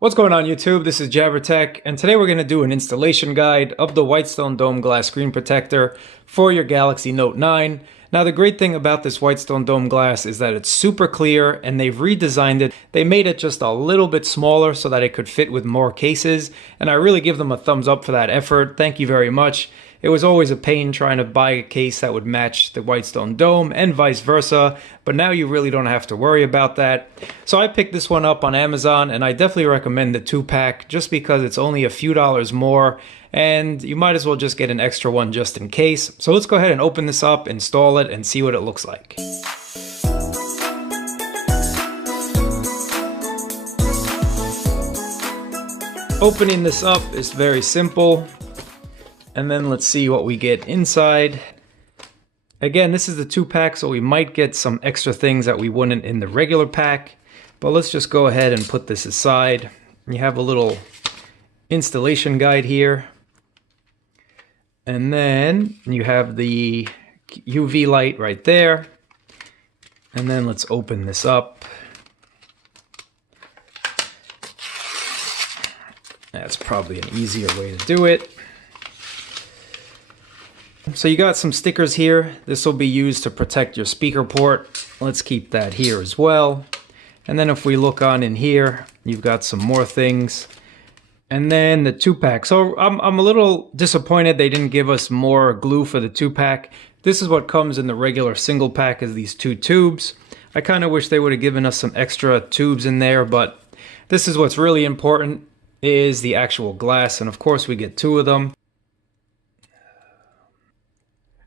What's going on YouTube? This is JabberTech, and today we're going to do an installation guide of the Whitestone Dome Glass screen protector for your Galaxy Note 9. Now the great thing about this Whitestone Dome Glass is that it's super clear and they've redesigned it. They made it just a little bit smaller so that it could fit with more cases, and I really give them a thumbs up for that effort. Thank you very much. It was always a pain trying to buy a case that would match the Whitestone Dome and vice versa, but now you really don't have to worry about that. So I picked this one up on Amazon, and I definitely recommend the 2-pack just because it's only a few dollars more, and you might as well just get an extra one just in case. So let's go ahead and open this up, install it, and see what it looks like. Opening this up is very simple. And then let's see what we get inside. Again, this is the 2-pack, so we might get some extra things that we wouldn't in the regular pack. But let's just go ahead and put this aside. You have a little installation guide here. And then you have the UV light right there. And then let's open this up. That's probably an easier way to do it. So you got some stickers here. This will be used to protect your speaker port. Let's keep that here as well. And then if we look on in here, you've got some more things. And then the 2-pack. So I'm a little disappointed they didn't give us more glue for the 2-pack. This is what comes in the regular single pack, is these 2 tubes. I kind of wish they would have given us some extra tubes in there, but this is what's really important, is the actual glass. And of course we get 2 of them.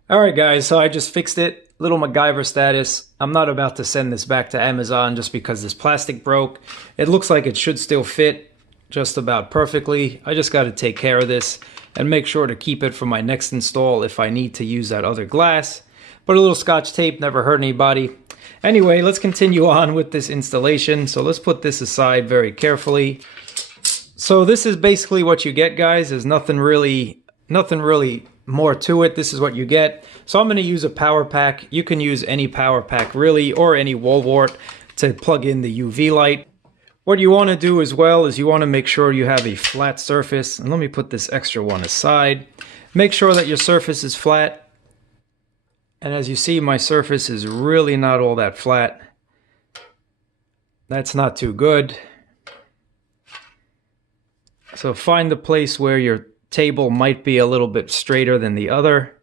Alright guys, so I just fixed it. Little MacGyver status. I'm not about to send this back to Amazon just because this plastic broke. It looks like it should still fit just about perfectly. I just got to take care of this and make sure to keep it for my next install if I need to use that other glass. But a little Scotch tape never hurt anybody. Anyway, let's continue on with this installation. So let's put this aside very carefully. So this is basically what you get, guys. There's nothing really more to it. This is what you get. So I'm going to use a power pack. You can use any power pack really, or any wall wart to plug in the UV light. What you want to do as well is you want to make sure you have a flat surface. And let me put this extra one aside. Make sure that your surface is flat. And as you see, my surface is really not all that flat. That's not too good. So find the place where your table might be a little bit straighter than the other.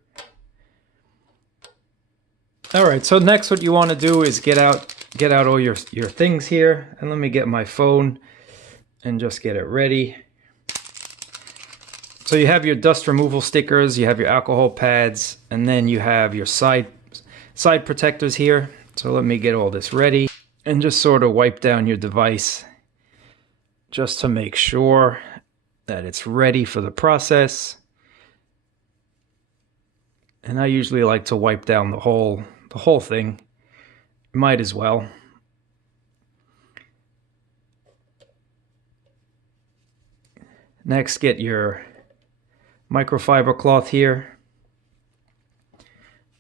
Alright, so next what you want to do is get out all your things here. And let me get my phone and just get it ready. So you have your dust removal stickers, you have your alcohol pads, and then you have your side protectors here. So let me get all this ready and just sort of wipe down your device just to make sure that it's ready for the process. And I usually like to wipe down the whole thing. Might as well. Next, get your microfiber cloth here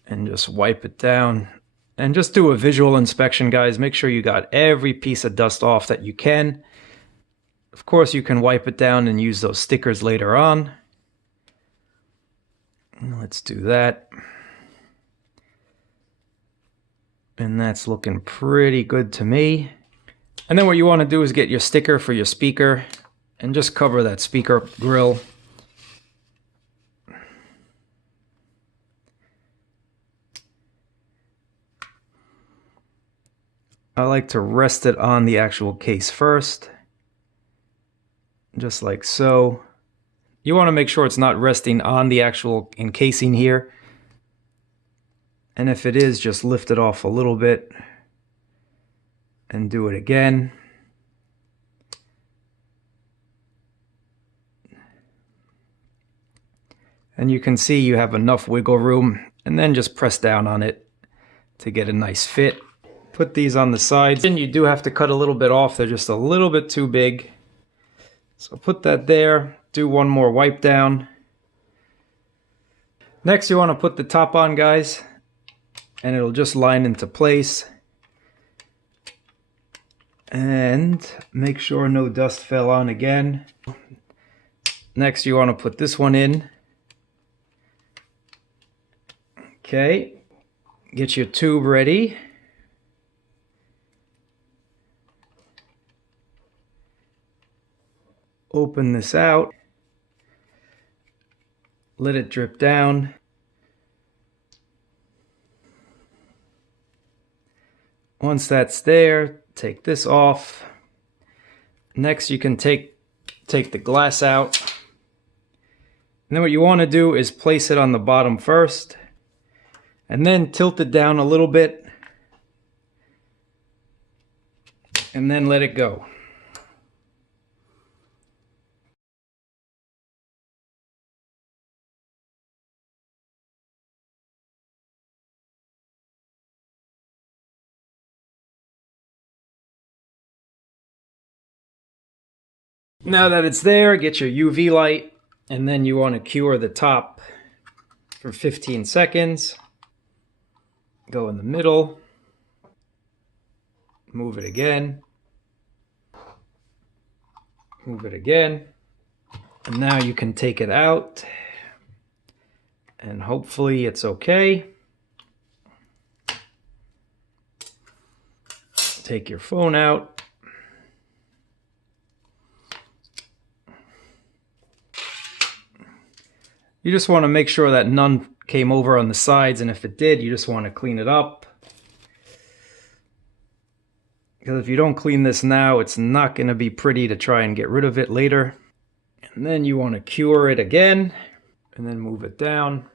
and just wipe it down. And just do a visual inspection, guys. Make sure you got every piece of dust off that you can. Of course, you can wipe it down and use those stickers later on. Let's do that. And that's looking pretty good to me. And then what you want to do is get your sticker for your speaker and just cover that speaker grill. I like to rest it on the actual case first. Just like so. You want to make sure it's not resting on the actual encasing here. And if it is, just lift it off a little bit and do it again. And you can see you have enough wiggle room, and then just press down on it to get a nice fit. Put these on the sides, and you do have to cut a little bit off. They're just a little bit too big. So put that there, do one more wipe down. Next you want to put the top on, guys, and it'll just line into place. And make sure no dust fell on again. Next, you want to put this one in. Okay, get your tube ready. Open this out. Let it drip down. Once that's there, take this off. Next, you can take the glass out. And then what you want to do is place it on the bottom first, and then tilt it down a little bit, and then let it go. Now that it's there, get your UV light, and then you want to cure the top for 15 seconds. Go in the middle, move it again, move it again, and now you can take it out, and hopefully it's okay. Take your phone out. You just want to make sure that none came over on the sides, and if it did, you just want to clean it up. Because if you don't clean this now, it's not going to be pretty to try and get rid of it later. And then you want to cure it again, and then move it down.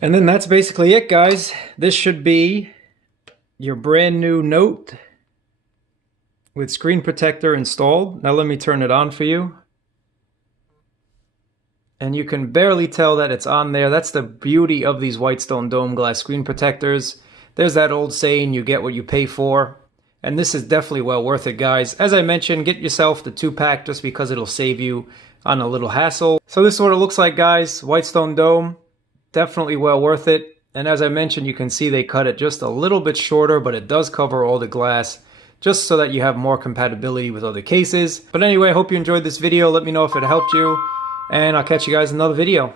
And then that's basically it, guys. This should be your brand new Note with screen protector installed. Now let me turn it on for you. And you can barely tell that it's on there. That's the beauty of these Whitestone Dome Glass screen protectors. There's that old saying, you get what you pay for. And this is definitely well worth it, guys. As I mentioned, get yourself the 2-pack just because it'll save you on a little hassle. So this is what it looks like, guys. Whitestone Dome. Definitely well worth it. And as I mentioned, you can see they cut it just a little bit shorter, but it does cover all the glass just so that you have more compatibility with other cases. But anyway, I hope you enjoyed this video. Let me know if it helped you, and I'll catch you guys in another video.